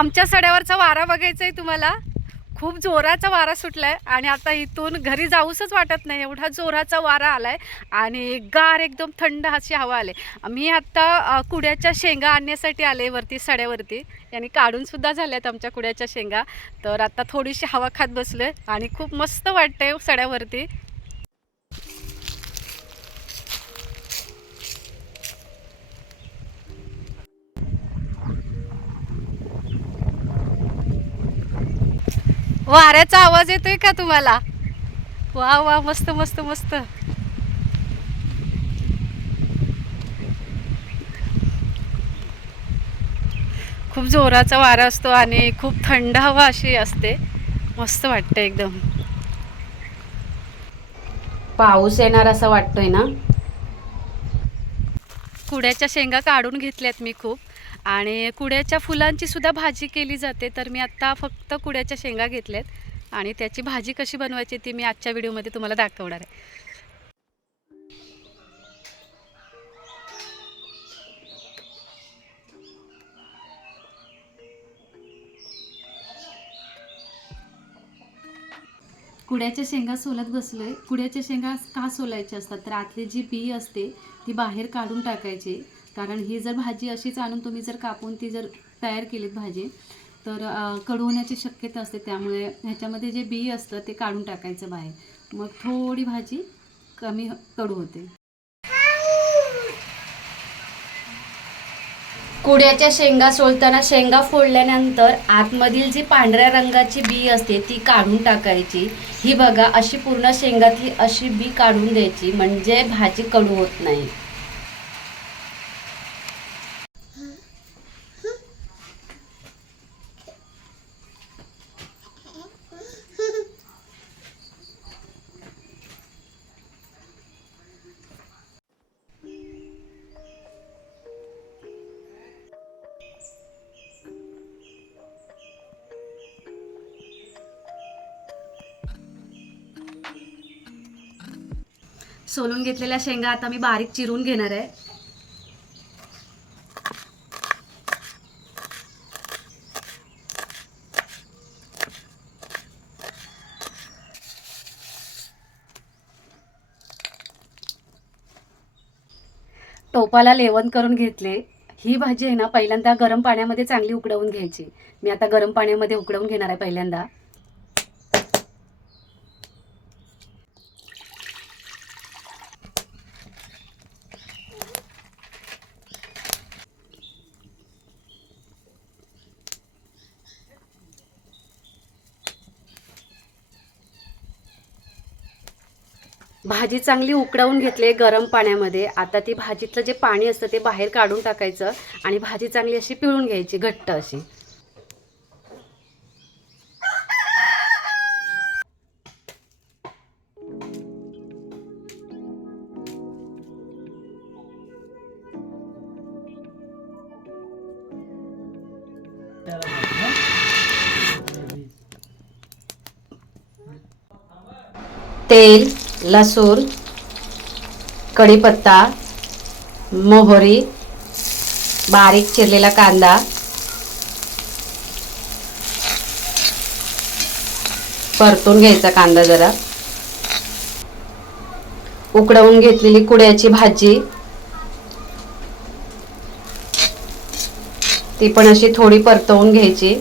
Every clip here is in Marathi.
आमच्या सड्यावरचा वारा बघायचा आहे तुम्हाला. खूप जोराचा वारा सुटलाय आणि आता इथून घरी जाऊसच वाटत नाही, एवढा जोराचा वारा आलाय आणि गार एकदम थंड अशी हवा आली. मी आता कुड्याच्या शेंगा आणण्यासाठी आले वरती सड्यावरती, यांनी काढून सुद्धा झाल्यात आमच्या कुड्याच्या शेंगा. तर आता थोडीशी हवा खात बसलोय आणि खूप मस्त वाटतंय सड्यावरती. वाऱ्याचा आवाज येतोय का तुम्हाला? वा वा, मस्त मस्त मस्त. खूप जोराचा वारा असतो आणि खूप थंड हवा अशी असते, मस्त वाटतं एकदम. पाऊस येणार असं वाटतोय ना. कुड्याच्या शेंगा काढून घेतल्यात मी खूप, आणि कुड्याच्या फुलांची सुद्धा भाजी केली जाते. तर मी आत्ता फक्त कुड्याच्या शेंगा घेतल्यात आणि त्याची भाजी कशी बनवायची ती मी आजच्या व्हिडिओमध्ये तुम्हाला दाखवणार आहे. कुड्याच्या शेंगा सोलत बसलोय. कुड्याच्या शेंगा का सोलायच्या असतात तर आतली जी बी असते ती बाहेर काढून टाकायची, कारण ही जर भाजी अशीच आणून तुम्ही जर कापून ती जर तयार केलीत भाजी तर कडू होण्याची शक्यता असते. त्यामुळे ह्याच्यामध्ये जे बी असतं ते काढून टाकायचं बाहेर, मग थोडी भाजी कमी कडू होते. कुड्याच्या शेंगा सोलताना शेंगा फोडल्यानंतर आतमधील जी पांढऱ्या रंगाची बी असते ती काढून टाकायची. ही बघा, अशी पूर्ण शेंगातली अशी बी काढून द्यायची, म्हणजे भाजी कडू होत नाही. सोलून घेतलेल्या शेंगा आता मी बारीक चिरून घेणार आहे. टोपाला लेवण करून घेतले. ही भाजी आहे ना पहिल्यांदा गरम पाण्यामध्ये चांगली उकडवून घ्यायची. मी आता गरम पाण्यामध्ये उकडवून घेणार आहे पहिल्यांदा. भाजी चांगली उकडवून घेतली गरम पाण्यामध्ये. आता ती भाजीतलं जे पाणी असतं ते बाहेर काढून टाकायचं आणि भाजी चांगली अशी पिळून घ्यायची, घट्ट अशी. तेल, लसूण, कढीपत्ता, मोहरी, बारीक चिरलेला कांदा, परतून घ्यायचा कांदा जरा. उकडवून घेतलेली कुड्याची भाजी ती पण अशी थोडी परतवून घ्यायची.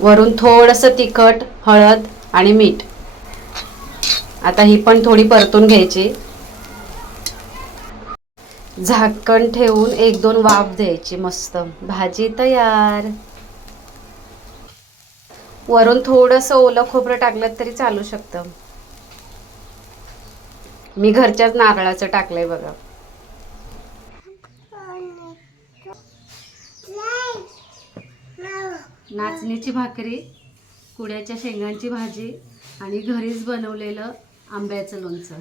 वरून थोडंसं तिखट, हळद आणि मीठ. आता ही पण थोडी परतून घ्यायची. झाकण ठेवून 1-2 वाफ द्यायची. मस्त भाजी तयार. वरून थोडंसं ओलं खोबरं टाकलं तरी चालू शकतं. मी घरच्याच नारळाचं टाकलंय बघा. नाचणीची भाकरी, कुड्याच्या शेंगांची भाजी आणि घरीच बनवलेलं आंब्याचं लोणचं.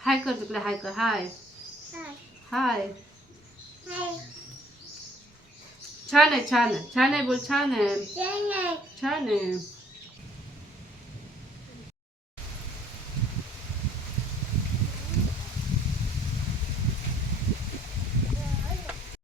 हाय कर तिकडे, हाय कर. हाय हाय. छान आहे, छान आहे, छान आहे, बोल. छान आहे, छान आहे.